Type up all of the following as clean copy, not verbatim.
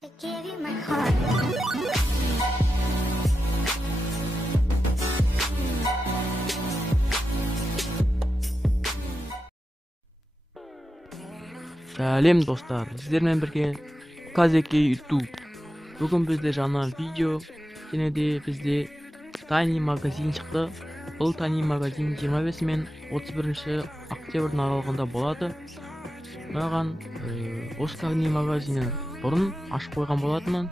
I gave you my heart. Сәлем достар, сіздермен бірге Казеки YouTube. Бүгін бізде жаңа видео, және де бізде Tiny магазин шықты. Бұл Tiny магазин 25 мен 31 октябрьдің аралығында болады. Маған осы Tiny магазині бұрын ашып қойған болатынмын.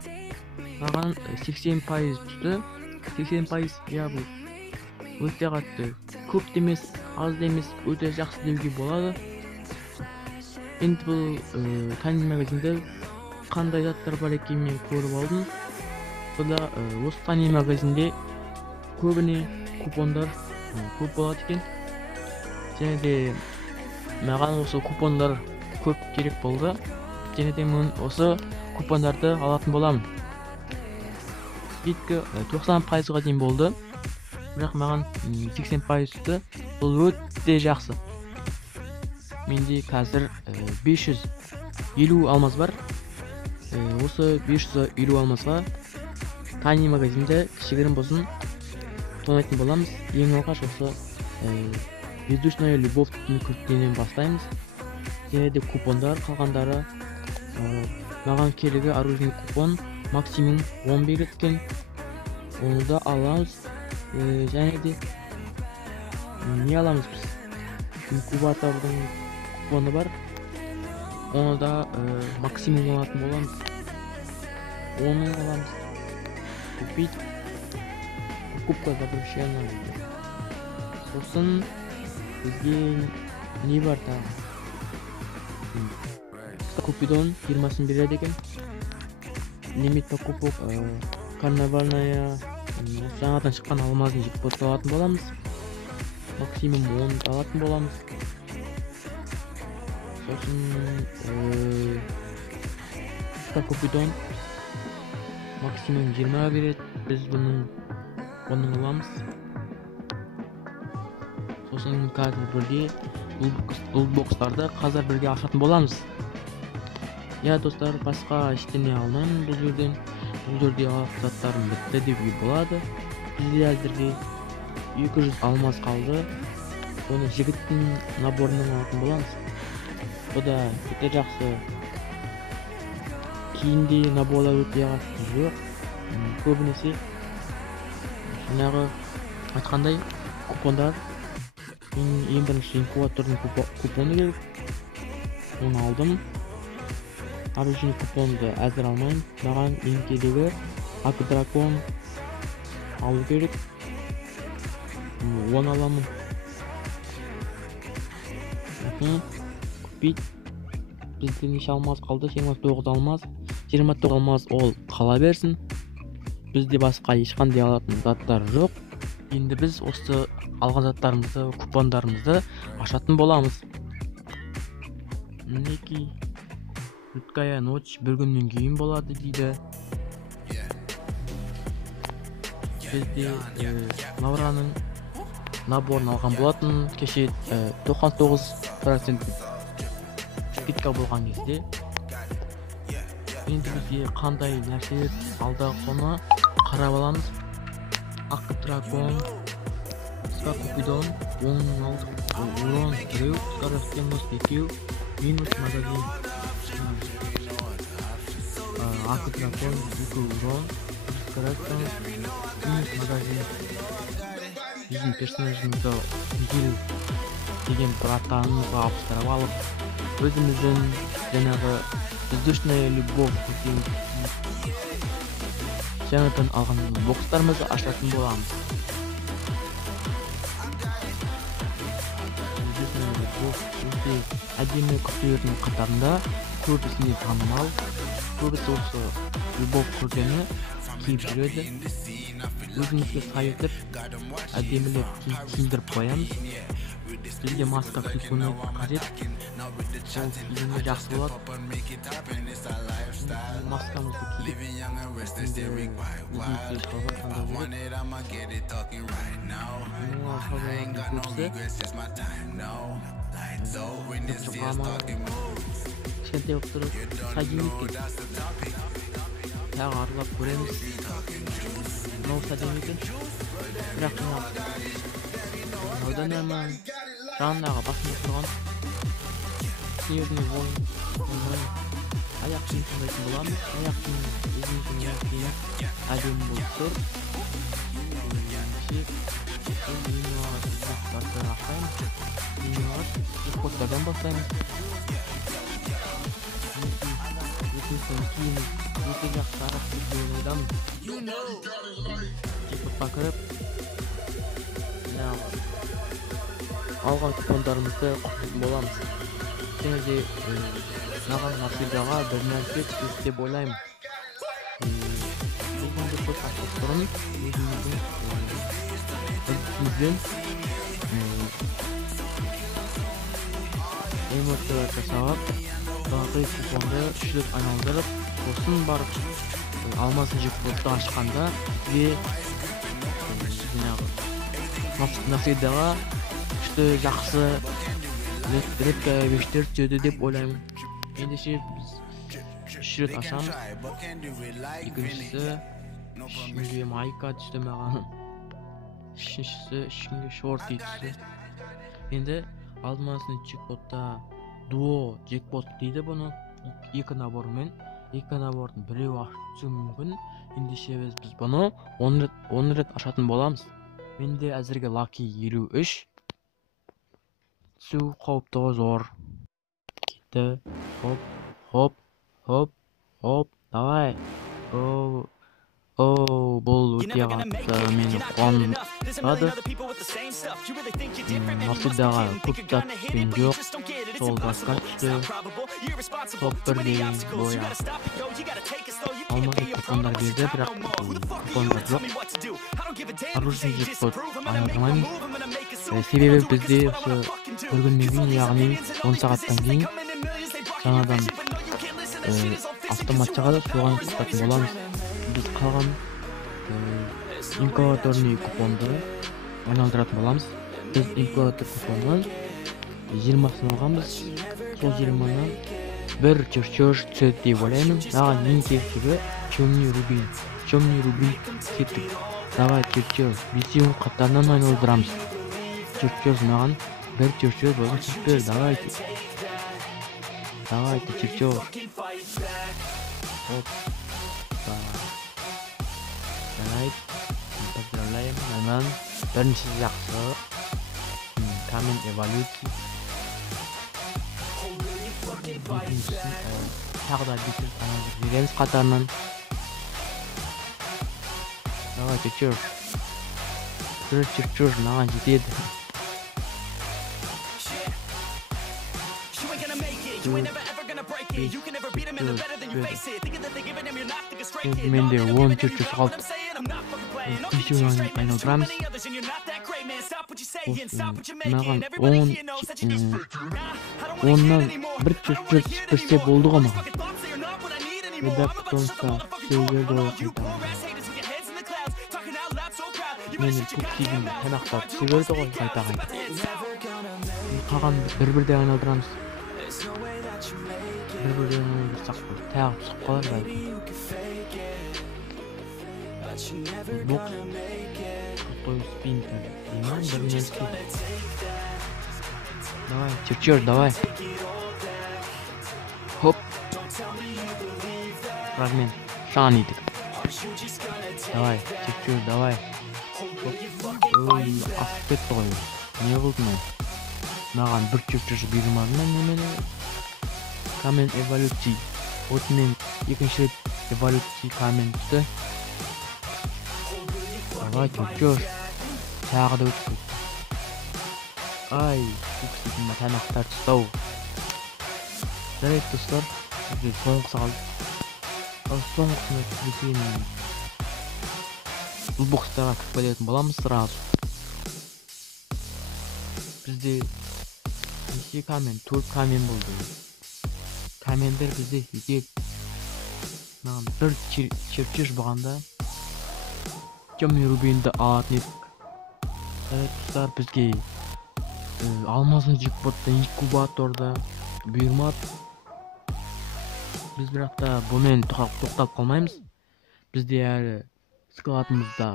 Маған 80% түсті. 80% я бұл өте қатты көп демес, аз демес, өте жақсы деуге болады. Енді бұл Tiny магазинде қандай заттар бар екенін мен көріп алдым. Бұда осы Tiny магазинде көбіне купондар көп болады екен. Және де маған осы купондар көп керек болды. Және де мен осы купондарды алатын боламын. Биткі 90%-ға дейін болды. Бірақ маған 80%-ті бұл өте жақсы. Менде қазір 550 алмаз бар. Осы 550 алмазға Tiny магазинде кішігірім болсын тонайтын боламыз. Ең алғаш осы бездушная любовь күртінен бастаймыз. Және де купондар қалғандары маған керегі оружный купон максимум 10 береткен. Оны да аламыз. Және де не аламыз біз? Инкубатордың купоны бар. Оны да максимум алатын боламыз. Оны аламыз. Купить. Покупка запрещена. Сосын бізге не бар тағы? Купидон 20-сын береді екен. Лимит покупок карнавальная жаңадан шыққан алмазын жекпотты алатын боламыз. Максимум 10 алатын боламыз. Сосын Купидон максимум 20 береді. Біз бұның аламыз. Сосын қазір бірге бұл бокстарды қазір бірге ашатын боламыз. Я достар, басқа ештеңе алмаймын бұл жерден. Бұл жерде заттарым бітті деуге болады. Бізде әзірге 200 алмаз қалды. Оны жігіттің наборынан алатын боламыз. Бұда өте жақсы. Кейінде наборлар өте жақсы жоқ. Көбінесе жаңағы айтқандай купондар. Ең бірінші инкубатордың купоны керек. Оны алдым. Оружный купонды әзір алмайым. Маған ең керегі Акдракон алу керек. Оны аламын. Купить. Бізде неше алмаз қалды? 29 алмаз. 29 алмаз ол қала берсін. Бізде басқа ешқандай алатын заттар жоқ. Енді біз осы алған заттарымызды, купондарымызды ашатын боламыз. Мінекей Жуткая ночь бір күннен кейін болады дейді. Бізде Лаураның наборын алған болатын. Кеше 99% скидка болған кезде. Енді бізге қандай нәрселер алдағы соны қарап аламыз. Акдракон, Купидон, 10 алдық. Урон 3, скоростенность 2, минус магазин. Акдракон 2 урон, скоростенность, минус магазин. Біздің персонажымызды Гил деген бір атанымызға абыстырып алып, өзіміздің жаңағы бездушная любовь жаңадан алған бокстарымызды ашатын боламыз. Бездушная любовь өте әдемі күртелердің қатарында көбісіне танымал. Көбісі осы любовь күртені киіп жүреді. Өзімізге сай етіп әдемілеп киіндіріп қоямыз. Бізге маска киюні қажет. Ол киюіне жақсы болады. Маскамызды киіп өзімізге қалға қандай жүреді. Кішкентай болып тұрып садинет тағы аралап көреміз. Мынау сәден екен. Бірақ одан яғынан жанындағы басында тұрған снежный воин аяқ киім таңдайтын боламыз. Аяқ киім өзіміздің аяқ киім әдемі болып тұр. Кодтардан бастаймыз. Киіміз өте жақсы арақсыз деген ойдамыз. Кепотқа кіріп алған купондарымызды құртатын боламыз. Және де маған Насидаға бір нәрсе түсті деп ойлаймын. Бүгінгі көп ашық тұрын өзіміздің үлкізбен эмоция жасап, бағы купонды үшіліп айналдырып, сосын барып алмасын жекпотты ашқанда Насидаға үшті жақсы ретке бештер түседі деп ойлаймын. Ендеше біз үш рет ашамыз. Екіншісі үшінге майка түсті маған. Үшінге шорти түсті. Енді алмасын жекпотта дуо жекпот дейді бұны. Екі набормен, екі набордың біреу ашуы мүмкін. Ендеше біз бұны 10 рет ашатын боламыз. Менде әзірге лаки 53. Су қауыптығы зор. Кетті. Хоп. Давай. Бұл өте қатты мені қуантады. Насидаға көп затпен жоқ. Сол гаска түсті. Топ 1-де боя. Алмасын купондар берді, бірақ купондар жоқ. Аружный жекпот айналдырмаймыз. Себебі бізде көргеннен кейін, яғни 10 сағаттан кейін жаңадан автоматчаға соған құттатын боламыз. Біз қалған инкубаторный купонды айналдыратын боламыз. Біз инкубатор купоннан 20-сын алғанбыз. Сол 20-нан бір чертеж түседі деп ойлаймын. Маған ең керектігі темный рубин кеттік. Давай чертеж. Бесеуін қатарынан айналдырамыз. Чертеж маған бір чертеж болсын сіздер. Давайте чертеж. Поздравляем. Бірінші жақсы. Камен эволюция. Тағы да битір береміз қатарынан. Давай чертеж. Бір чертеж маған жетеді. Менде 10 чертеж қалды. Бесеуін айналдырамыз. Маған 10-нан бір чертеж түспірсе болды ғой маған. Редакторда сөйлерді ғой қайтамын. Мені көптеген қанақтар сөйлерді ғой қайта. Қаған бір-бірде айналдырамыз. Бір-бірде айналдырсақ тағы түсіп қалар бәлкім. Бокс какой спинтер. Давай, чертеж, давай. Хоп. Фрагмент. Шан едік. Давай, чертеж, давай. Асып кетті ғой. Не қылды ма? Маған бір чертеж бермады ма немені? Камен эволюция. Отымен екінші рет эволюция камен түсті. Давай, чертеж. Тағы да өтіп кетті. Ай, көксейтін тәнақтар тұстау. Жарайды достар, бізде соңғысы қалды. Соңғысына түсіресен бұл бокстарға кіріп келетін боламыз сразу. Бізде неше камен, 4 камен болды. Камендер бізде етек. Бір чертеж болғанда темный рубинді алатын едік. Достар, бізге алмасын жекпотта инкубаторда бұйырмады. Біз бірақта бұмен тоқтап қалмаймыз. бізде әлі складымызда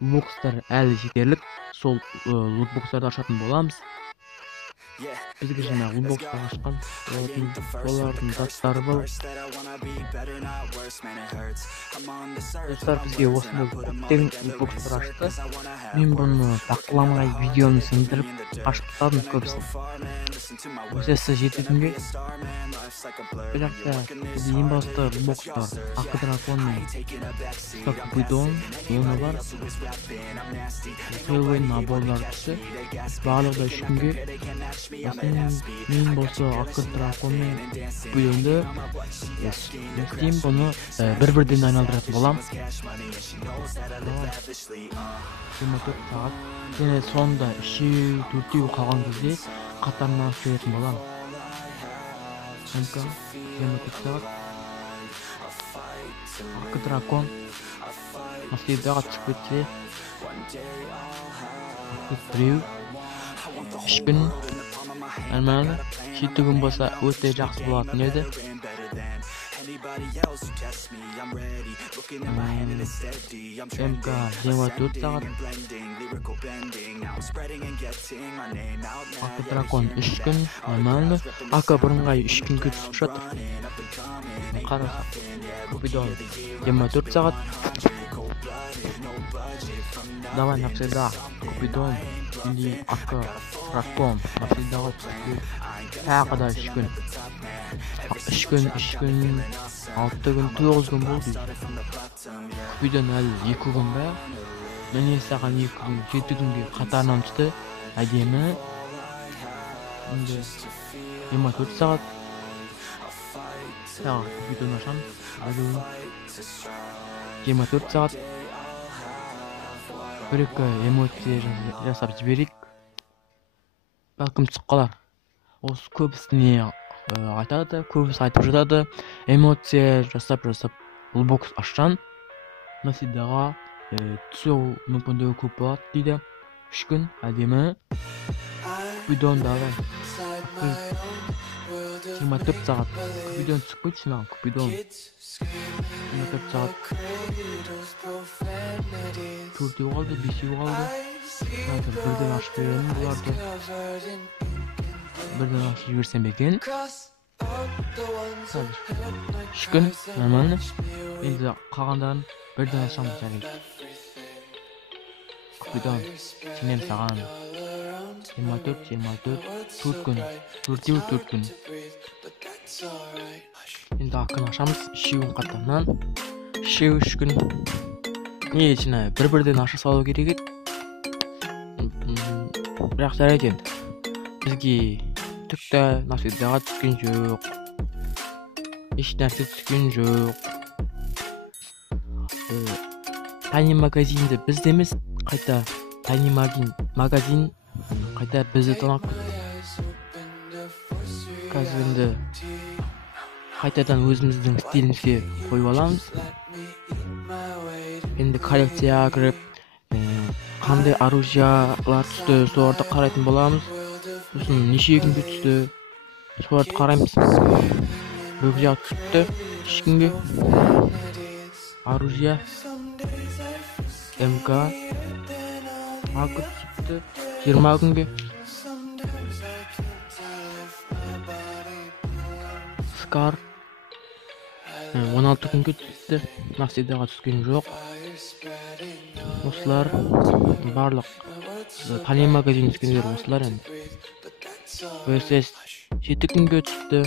лутбокстар әлі жетерлік. Сол лутбокстарды ашатын боламыз. Бізге жаңа лутбокстар ашқан олардың заттары бар. Достар, бізге осындай көптеген лутбокстар ашты. Мен бұны бақыламай видеоны сындырып ашып тастадым көбісін. Осы 7 күнге. Бірақ та ең басты лутбокстар ақы драконның Купидон оны бар. Хэллоуин наборлар түсі. Барлығы 3 күнге. Мен болса ақы драконның Купидонды істеймін, бұны бір-бірден айналдыратын болам. 24 сағат. Және сонда 3-4 қалған кезде қатарынан сөйлетін болам. 24 сағат. Ақы дракон наследияға түсіп кетсе, біреу 3 күн нормально, 7 күн болса өте жақсы болатын еді. МК 24 сағат. Ақы дракон 3 күн нормально. Ақы бірыңғай 3 күнге түсіп жатыр. Қарасақ Купидон 24 сағат. Давай навсегда Купидон или ақы дракон навсегдаға түсіп. Тағы да 3 күн. 3 күн, 6 күн, 9 күн болды. Купидон әлі 2 күн ба? Міне саған 2 күн, 7 күнге қатарынан түсті. Әдемі. 24 сағат. Тағы Купидон ашам. 24 сағат. Бір-екі эмоция жасап жіберейік. Бәлкім түсіп қалар. Осы көбісіне айтады, көбісі айтып жатады. Эмоция жасап лутбокс ашқан. Наследияға түсу мүмкіндігі көп болады дейді. 3 күн әдемі. Купидон давай. 24 сағат. Купидон түсіп кетші маған, Купидон. 24 сағат. 4-еу қалды, 5-еу қалды. Бірден ашып беремін бұларды. Бірден ашып жіберсем екен. 3 күн, нормально. Енді қалғандарын бірден ашамыз жарайды. Купидон, сенем саған. 24, 4 күн. 4-еу 4 күн. Енді ақын ашамыз 3 күн қатарынан. 3 күн. Не ішіне бір-бірден аша салу керек еді. Бірақ жарайды енді. Бізге түкті наследияға түскен жоқ. Еш нәрсе түскен жоқ. Тайни магазинді бізде емес, қайта Тайни магазин қайта бізді тонап кетті. Қазір енді қайтадан өзіміздің стилімізге қойып аламыз. Енді коллекцияға кіріп, қандай оружиялар түсті, соларды қарайтын боламыз. Сосын неше күнге түсті, соларды қараймыз. Бөкжақ түсіпті 3 күнге. Оружия МК ақы түсіпті 20 күнге. Скар 16 күнге түсті. Наследияға түскен жоқ. Осылар барлық Тайни магазин түскендер осылар енді. ВСС 7 күнге түсті.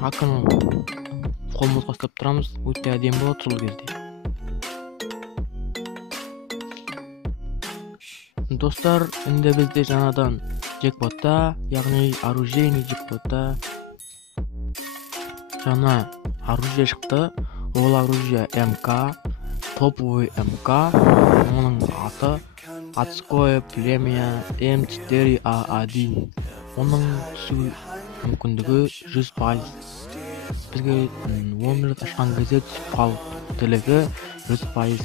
Ақын қолымызға ұстап тұрамыз. Өте әдемі болады сол кезде. Достар, енді бізде жаңадан джекпотта, яғни оружейный джекпотта жаңа оружие шықты. Ол оружие МК, топовый МК. Оның аты Адское племя М4А1. Оның түсу мүмкіндігі 100%. Бізге 10 минут ашқан кезде түсіп қалыптылығы 100%.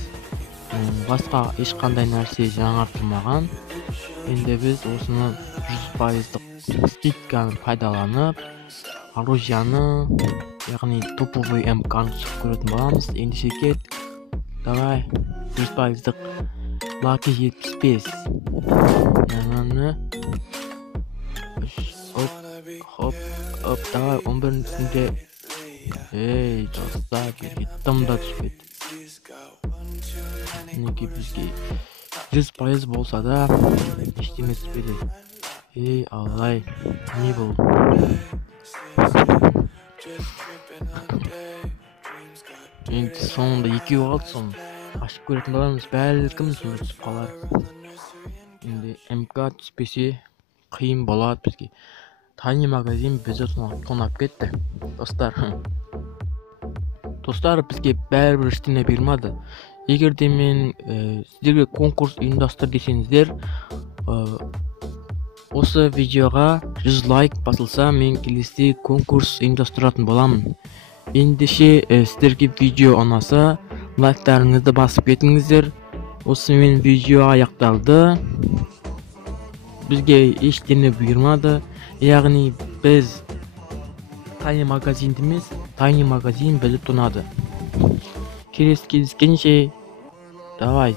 Басқа ешқандай нәрсе жаңартылмаған. Енді біз осыны 100%-лық скидканы пайдаланып, оружияны яғни топовый мкны шығып көретін боламыз. Ендеше кет. Давай 100%-лық лаки 75. Яғни Хоп, давай 11-сінде. Ей, достар, бізге тымда түспеді. Неге бізге 100% болса да ештеңе түспеді. Ей, алай, не бұл? Енді соңында екеу қалды, соң ашып көретін боламыз, бәлкім соны түсіп қалар. Енді МК түспесе қиын болады бізге. Tiny магазин бізді тонап кетті. Достар, бізге бәрібір ештеңе бермеді. Егер де мен сіздерге конкурс ұйымдастыр десеңіздер, осы видеоға 100 лайк басылса, мен келесі конкурс ұйымдастыратын боламын. Ендеше сіздерге видео ұнаса, лайктарыңызды басып кетіңіздер. Осымен видео аяқталды. Бізге ештеңе бұйырмады. Яғни біз Tiny магазинді емес, Tiny магазин бізді тонады. Келесі кездескенше, давай.